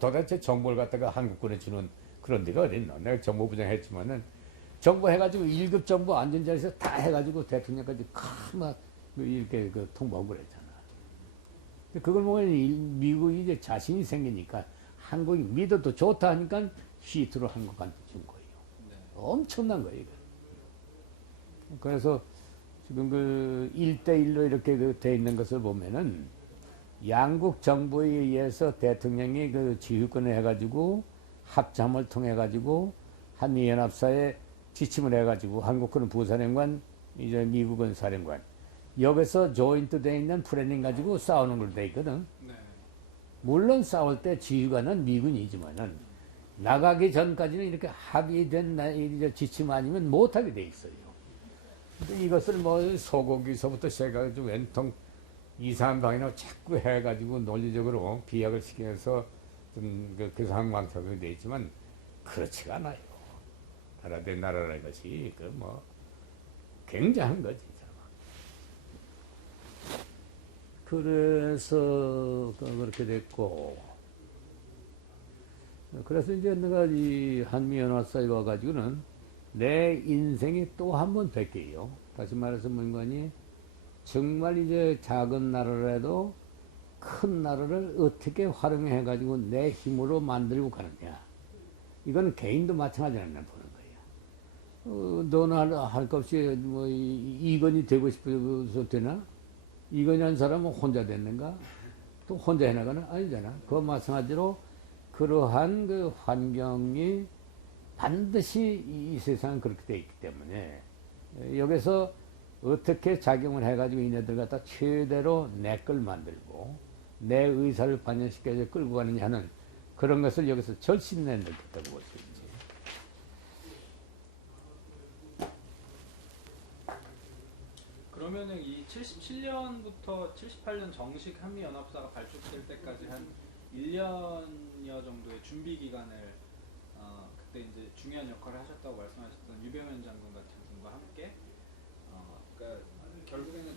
도대체 정보를 갖다가 한국군에 주는 그런 데가 어딨나. 내가 정보부장 했지만은 정보 해가지고 1급 정보 안전자리에서 다 해가지고 대통령까지 막 이렇게 통보하고 그랬잖아. 그걸 보면 미국이 이제 자신이 생기니까 한국이 믿어도 좋다 하니까 시트로 한국한테 준 거예요. 네. 엄청난 거예요, 이거. 그래서 지금 1대1로 이렇게 돼 있는 것을 보면은 양국 정부에 의해서 대통령이 지휘권을 해가지고 합참을 통해가지고 한미연합사에 지침을 해가지고 한국군은 부사령관, 이제 미국은 사령관. 여기서 조인트 돼 있는 플래닝 가지고 싸우는 걸로 돼 있거든. 네. 물론 싸울 때 지휘관은 미군이지만은 나가기 전까지는 이렇게 합의된 지침 아니면 못하게 돼 있어요. 근데 이것을 소고기서부터 시작해가지고 왼통 이상한 방향으로 자꾸 해가지고 논리적으로 비약을 시키면서 좀 상황망상이 돼 있지만 그렇지가 않아요. 나라 대 나라라는 것이 굉장한 거지. 그래서 그렇게 됐고 그래서 이제 내가 이 한미연합사에 와가지고는 내 인생이 또 한 번 뵙게요. 다시 말해서 뭔가니 정말 이제 작은 나라라도 큰 나라를 어떻게 활용해가지고 내 힘으로 만들고 가느냐. 이건 개인도 마찬가지라는 보는 거예요. 너는 할 것 없이 이건이 되고 싶어서 되나? 이건이라는 사람은 혼자 됐는가? 또 혼자 해나가나? 아니잖아. 그 마찬가지로 그러한 환경이 반드시 이 세상은 그렇게 돼 있기 때문에 여기서 어떻게 작용을 해가지고 이네들 갖다 최대로 내 걸 만들고 내 의사를 반영시켜서 끌고 가느냐 하는 그런 것을 여기서 절신내는 것이라고 볼 수 있지. 그러면은 이 77년부터 78년 정식 한미연합사가 발족될 때까지 한 1년여 정도의 준비 기간을 그때 이제 중요한 역할을 하셨다고 말씀하셨던 유병현 장군 같은 분과 함께 그러니까 결국에는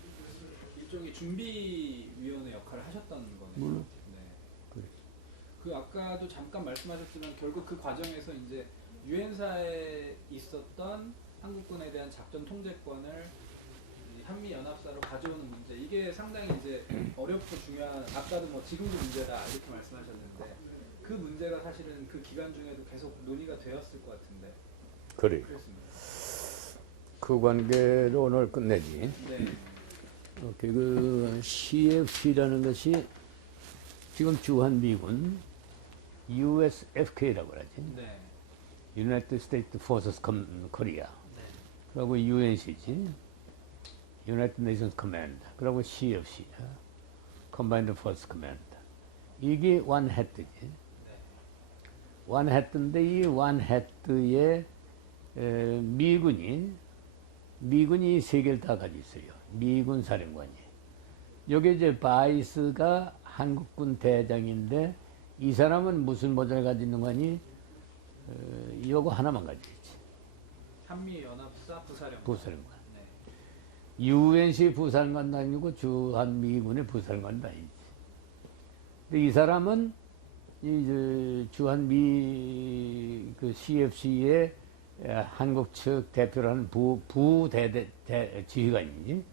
일종의 준비위원회 역할을 하셨던 거네요. 물론. 네. 그렇죠. 그 아까도 잠깐 말씀하셨지만 결국 그 과정에서 이제 유엔사에 있었던 한국군에 대한 작전 통제권을 한미연합사로 가져오는 문제, 이게 상당히 이제 어렵고 중요한, 아까도 지금도 문제다 이렇게 말씀하셨는데 그 문제가 사실은 그 기간 중에도 계속 논의가 되었을 것 같은데. 그래요. 그렇습니다. 그 관계로 오늘 끝내지. 네. CFC라는 것이 지금 주한미군 USFK라고 하지. 네. United States Forces Korea. 네. 그리고 UNC지. United Nations Command. 그리고 CFC. Combined Force Command. 이게 원헤드지. 네. 원헤드인데 이 원헤드에 미군이 세 개를 다 가지고 있어요. 미군 사령관이. 여기 이제 바이스가 한국군 대장인데 이 사람은 무슨 모자를 가지고 있는 거니? 요거 하나만 가지고 있지. 한미연합사 부사령관. 부사령관. 네. UNC 부사령관도 아니고 주한미군의 부사령관도 아니지. 근데 이 사람은 주한미 그 CFC의 한국 측 대표라는 부대 지휘관이지.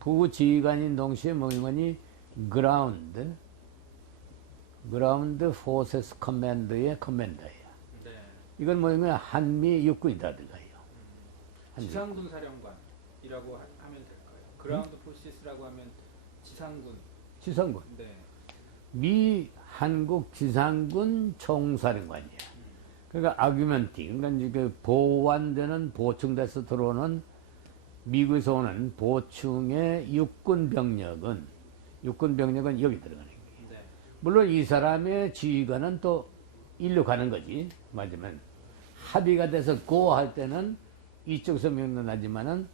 부지휘관인 동시에 뭐니 그라운드 포세스 커맨드의 커맨더예요. 네. 이건 뭐냐면 한미 육군이다 들어가요. 지상군 사령관이라고 하면 될까요? 그라운드 포시스라고 하면 지상군. 네. 한국 지상군 총사령관이야. 그러니까 아규멘팅, 그러니까 이제 그 보충돼서 들어오는 미국에서 오는 보충의 육군 병력은 여기 들어가는 거예요. 네. 물론 이 사람의 지휘관은 또 일로 가는 거지. 맞으면 합의가 돼서 할 때는 이쪽에서 명령하지만은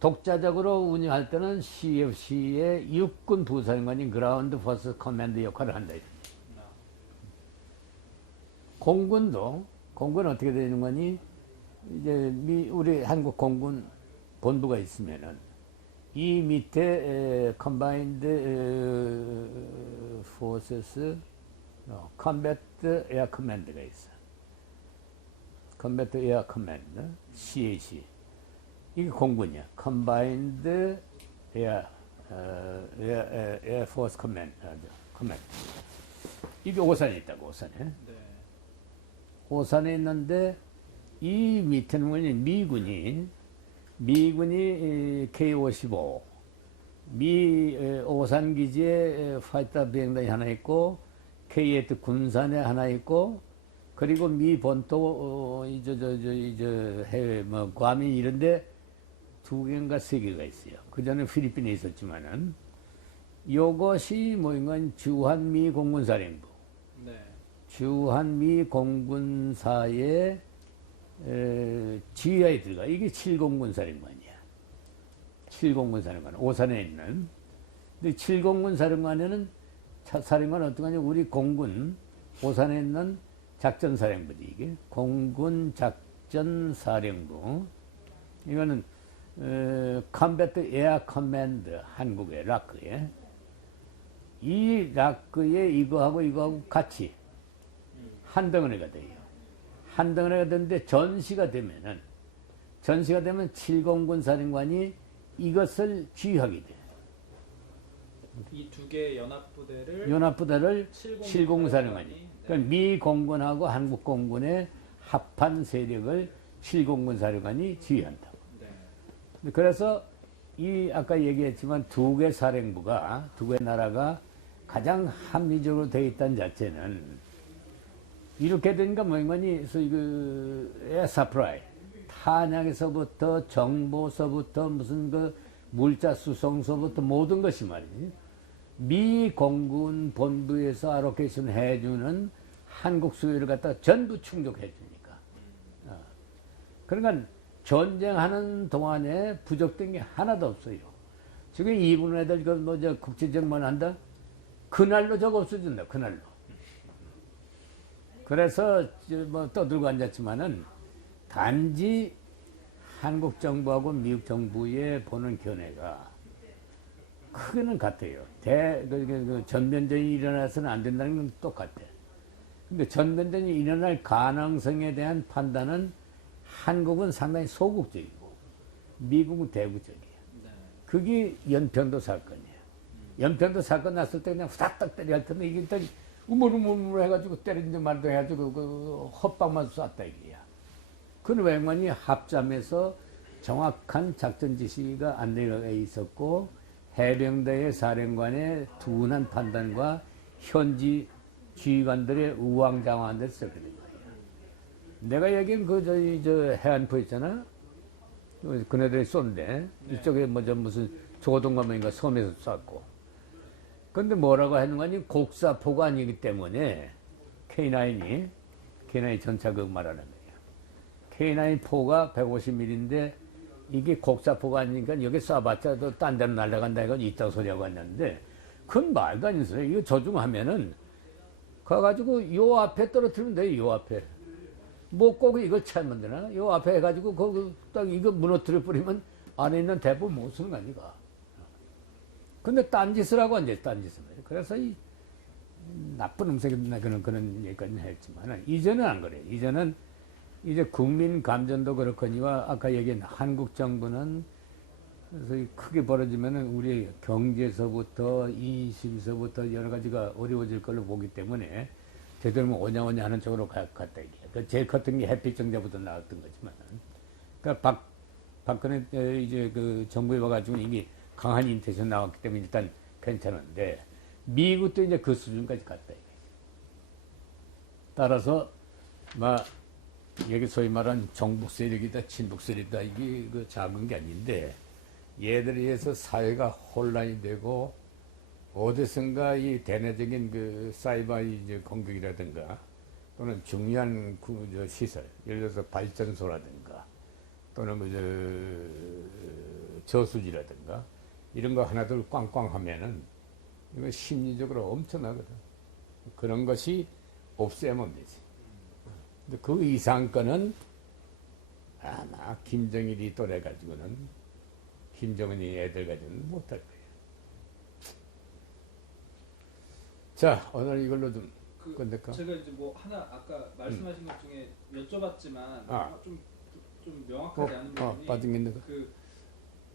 독자적으로 운영할 때는 CFC의 육군 부사령관인 그라운드 포스 커맨드 역할을 한다. 공군은 어떻게 되는 거니? 이제 우리 한국 공군 본부가 있으면은 이 밑에 컴바인드 포스스 컴배트 에어 커맨드가 있어. 컴배트 에어 커맨드 CAC. 이게 공군이야. 컴바인드 에어 포스 커맨드. 이게 오산에 있다고, 오산에. 네. 오산에 있는데 이 밑에는 미군이 K-55 오산 기지에 파이터 비행단이 하나 있고 K-8 군산에 하나 있고 그리고 미 본토 해외 뭐 괌이 이런데 2개인가 3개가 있어요. 그 전에 필리핀에 있었지만은 요것이 뭐인가 주한미 공군사령부. 네. 주한미 공군사의 지휘하에 들어가. 이게 7공군 사령관이야. 7공군 사령관. 오산에 있는. 근데 7공군 사령관에는 사령관은 어떤 거냐? 우리 공군, 오산에 있는 작전사령부지, 이게. 공군 작전사령부. 이거는, 컴배트 에어 커맨드, 한국의 라크에. 이 라크에 이거하고 같이 한 덩어리가 돼요. 한 덩어리가 되는데 전시가 되면 7공군 사령관이 이것을 지휘하게 돼. 이 두 개의 연합부대를 7공군 사령관이. 네. 그러니까 미 공군하고 한국 공군의 합한 세력을 7공군 사령관이 지휘한다. 네. 그래서 이 아까 얘기했지만 두 개 사령부가 두 개 나라가 가장 합리적으로 되어 있다는 자체는 이렇게 되니까 뭐니 에어서프라이 탄약에서부터 정보서부터 무슨 그 물자 수송서부터 모든 것이 말이지 미 공군 본부에서 알로케이션 해주는 한국 수요를 갖다 전부 충족해 주니까. 그러니까 전쟁하는 동안에 부족된 게 하나도 없어요. 지금 이분 애들 국제정만 한다? 그날로 저거 없어진다. 그날로. 그래서 뭐 떠들고 앉았지만은 단지 한국 정부하고 미국 정부에 보는 견해가 크게는 같아요. 전면전이 일어나서는 안 된다는 건 똑같아. 근데 전면전이 일어날 가능성에 대한 판단은 한국은 상당히 소극적이고 미국은 대구적이야. 네. 그게 연평도 사건이야. 연평도 사건 났을 때 그냥 후닥닥 때려 할 텐데 이게 일단 우물우물 해가지고 때리는데 말도 해가지고 그 헛방만 쐈다 이게야. 그건 왜냐면 합참에서 정확한 작전 지시가 안내가 있었고 해병대의 사령관의 둔한 판단과 현지 지휘관들의 우왕좌왕한 데서 그렇게 된 거예요. 내가 얘기한 저 해안포 있잖아. 그네들이 쏜데 네. 이쪽에 무슨 조동감인가 섬에서 쐈고. 근데 뭐라고 하는 거니? 곡사포가 아니기 때문에 K9 전차극 말하는 거예요. K9 포가 150mm인데 이게 곡사포가 아니니까 여기 쏴봤자 또 딴 데로 날아간다 이건 이딴 소리하고 왔는데 그건 말도 안 되는 소리야. 이거 조중하면은 가가지고 요 앞에 떨어뜨리면 돼요. 요 앞에. 뭐 꼭 이걸 찾으면 되나? 요 앞에 해가지고 거기 딱 이거 무너뜨려 버리면 안에 있는 대부 못 쓰는 거 아니가. 근데 딴짓을 하고 이제 딴짓을 해요. 그래서 이 나쁜 음색이나 그런 얘기까지는 했지만 이제는 안 그래요. 이제는 이제 국민 감전도 그렇거니와 아까 얘기한 한국 정부는 그래서 크게 벌어지면은 우리 경제서부터 인심서부터 여러 가지가 어려워질 걸로 보기 때문에 되도록 오냐오냐 하는 쪽으로 갔다 얘기해요. 그 제일 컸던 게 해피정자부터 나왔던 거지만, 그러니까 박근혜 때 이제 그 정부에 와가지고 이미 강한 인테션 나왔기 때문에 일단 괜찮은데 미국도 이제 그 수준까지 갔다 얘기해요. 따라서 막 여기 소위 말하는 정북 세력이다, 친북 세력이다 이게 그 작은 게 아닌데 얘들에 의해서 사회가 혼란이 되고 어디선가 이 대내적인 그 사이버 이제 공격이라든가 또는 중요한 저 시설, 예를 들어서 발전소라든가 또는 저수지라든가 이런 거 하나둘 꽝꽝 하면은 이거 심리적으로 엄청나거든. 그런 것이 없애면 되지. 근데 그 이상 거는 아마 김정일이 또래 가지고는 김정은이 애들 가지고는 못할 거예요. 자, 오늘 이걸로 좀 끝낼까? 제가 이제 뭐 하나 아까 말씀하신 것 중에 여쭤봤지만 좀 명확하지 않은 부분이 빠진 거. 그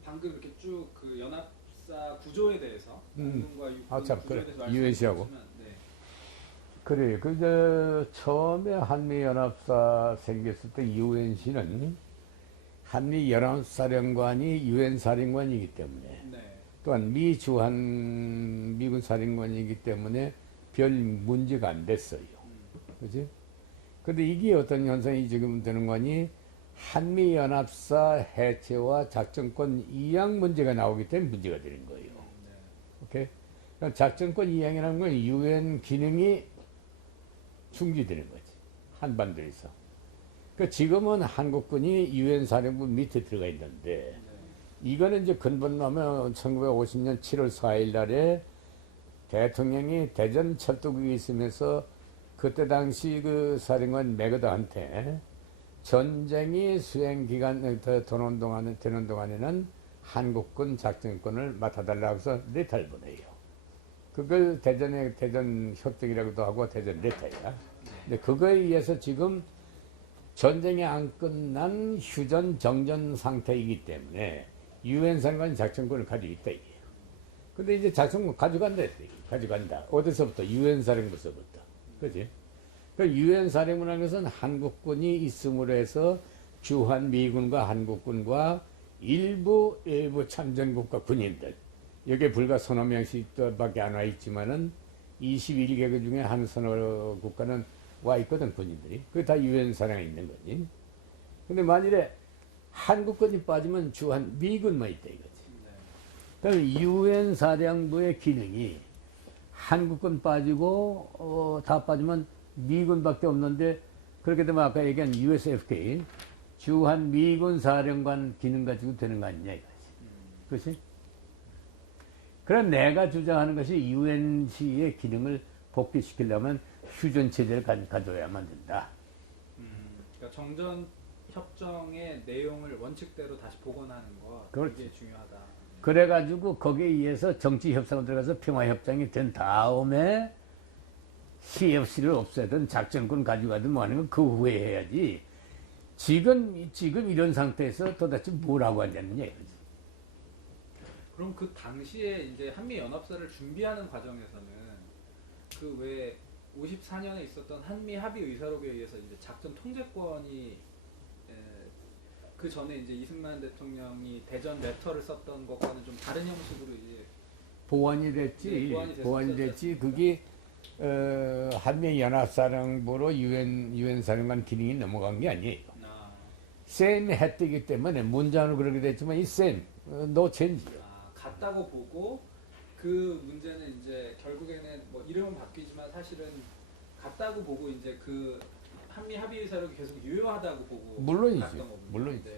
방금 이렇게 쭉 그 연합사 구조에 대해서 공군과 육군 참, 구조에 그래. 대해서 UNC하고. 말씀하셨지만 그래요. 그 처음에 한미연합사 생겼을 때 UNC는 한미연합사령관이 UN 사령관이기 때문에 또한 미군 사령관이기 때문에 별 문제가 안 됐어요. 그지? 근데 이게 어떤 현상이 지금 되는 거니? 한미연합사 해체와 작전권 이양 문제가 나오기 때문에 문제가 되는 거예요. 오케이? 그러니까 작전권 이양이라는 건 UN 기능이 중지되는 거지. 한반도에서. 그러니까 지금은 한국군이 UN 사령부 밑에 들어가 있는데 이거는 이제 근본으로 하면 1950년 7월 4일 날에 대통령이 대전 철도국에 있으면서 그때 당시 그 사령관 매거더한테 전쟁이 수행 기간 되는 동안에는 한국군 작전권을 맡아달라고 해서 레터를 보내요. 그걸 대전 협정이라고도 하고 대전 레터야. 근데 그거에 의해서 지금 전쟁이 안 끝난 휴전 정전 상태이기 때문에 유엔 상관 작전권을 가지고 있다 이게요. 근데 이제 작전권 가져간다 가져간다. 어디서부터? 유엔 사령부서부터. 그지? 그 유엔 사령부라는 것은 한국군이 있음으로 해서 주한 미군과 한국군과 일부 참전국가 군인들 여기에 불과 서너 명씩밖에 안 와 있지만은 21개국 중에 한 서너 국가는 와 있거든 군인들이. 그게 다 유엔 사령에 있는 거지. 근데 만일에 한국군이 빠지면 주한 미군만 있다 이거지. 그럼 유엔 사령부의 기능이 한국군 빠지고 다 빠지면 미군밖에 없는데 그렇게 되면 아까 얘기한 USFK 주한 미군 사령관 기능 가지고 되는 거 아니냐 이거지. 그렇지? 그럼 내가 주장하는 것이 UNC의 기능을 복귀시키려면 휴전 체제를 가져야만 된다. 그러니까 정전 협정의 내용을 원칙대로 다시 복원하는 거 그게 중요하다. 그래가지고 거기에 의해서 정치 협상을 들어가서 평화 협정이 된 다음에 CFC를 없애든 작전권 가져가든 뭐 하는 건 그 후에 해야지. 지금 이런 상태에서 도대체 뭐라고 하냐느냐 이거지. 그럼 그 당시에 이제 한미 연합사를 준비하는 과정에서는 그 왜 54년에 있었던 한미 합의 의사록에 의해서 이제 작전 통제권이 그 전에 이제 이승만 대통령이 대전 레터를 썼던 것과는 좀 다른 형식으로 이제 보완이 됐지. 보완이 됐지. 그게 한미 연합사령부로 유엔 사령관 기능이 넘어간 게 아니에요. 셈 혜택이기 때문에 문자는 그렇게 됐지만 이 셈 노 체인지요. 같다고 보고 그 문제는 이제 결국에는 뭐 이름은 바뀌지만 사실은 같다고 보고 이제 그 한미 합의 의사록이 계속 유효하다고 보고 물론이지. 물론이지.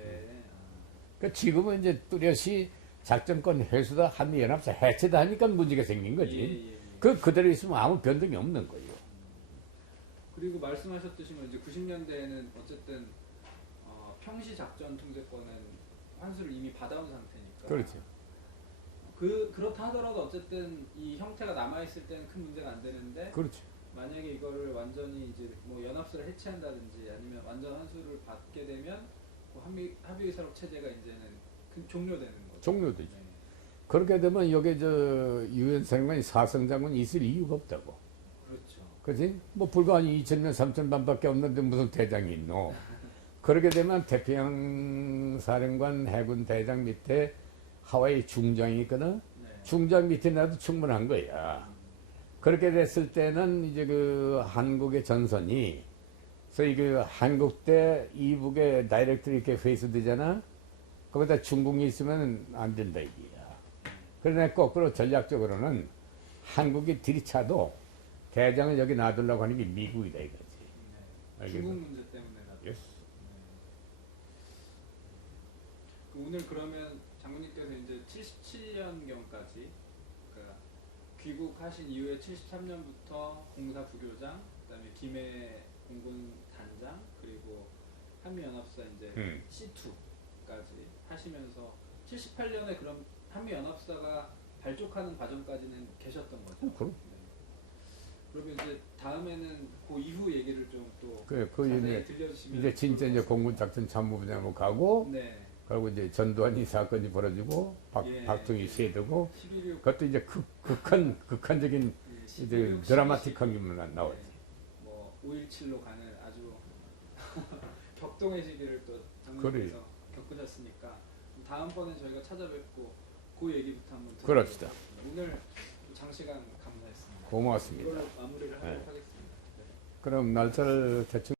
그러니까 지금은 이제 뚜렷이 작전권 회수다 한미 연합사 해체다 하니까 문제가 생긴 거지. 그대로 있으면 아무 변동이 없는 거예요. 그리고 말씀하셨듯이 뭐 이제 90년대에는 어쨌든 평시 작전 통제권은 환수를 이미 받아온 상태니까. 그렇죠. 그렇다 하더라도 어쨌든 이 형태가 남아 있을 때는 큰 문제가 안 되는데. 그렇죠. 만약에 이거를 완전히 이제 뭐 연합사를 해체한다든지 아니면 완전 환수를 받게 되면 그 합의의사록 체제가 이제는 종료되는 거죠. 종료되죠. 네. 그렇게 되면 여기 저 유엔 사령관이 사성장군이 있을 이유가 없다고. 그렇죠. 그렇지? 뭐 불과 한 2,000명, 3,000만밖에 없는데 무슨 대장이 있노? 그렇게 되면 태평양 사령관 해군 대장 밑에 하와이 중장이 있거든. 네. 중장 밑에 나도 충분한 거야. 그렇게 됐을 때는 이제 그 한국의 전선이 소위 그 한국대 이북에 다이렉트 이렇게 회수되잖아. 거기다 중국이 있으면 안 된다 이게야. 그러나 거꾸로 전략적으로는 한국이 들이차도 대장을 여기 놔두려고 하는 게 미국이다 이거지. 네. 중국 문제 때문에 나도. 예스. 오늘 그러면 장군님께서 이제 77년경까지 그러니까 귀국하신 이후에 73년부터 공사 부교장, 그다음에 김해 공군 단장, 그리고 한미연합사 이제 C2까지 하시면서 78년에 그럼 한미연합사가 발족하는 과정까지는 계셨던 거죠. 그럼. 네. 그러면 이제 다음에는 그 이후 얘기를 좀 또 그 자세히 들려주시면 이제 진짜 이제 공군작전 참모부장으로 가고, 네. 그리고 이제 전두환이 사건이 벌어지고 예. 박정희 쇄되고, 11.6 그것도 이제 극한적인 이제 드라마틱한 게 나왔지. 뭐 5.17로 가는 아주 격동의 시기를 또 그래요. 장군님께서 겪으셨으니까 다음번에 저희가 찾아뵙고 그 얘기부터 한번 그럽시다. 오늘 장시간 감사했습니다. 고맙습니다. 이걸로 마무리를 하도록 네. 하겠습니다. 네. 그럼 날짜를 대충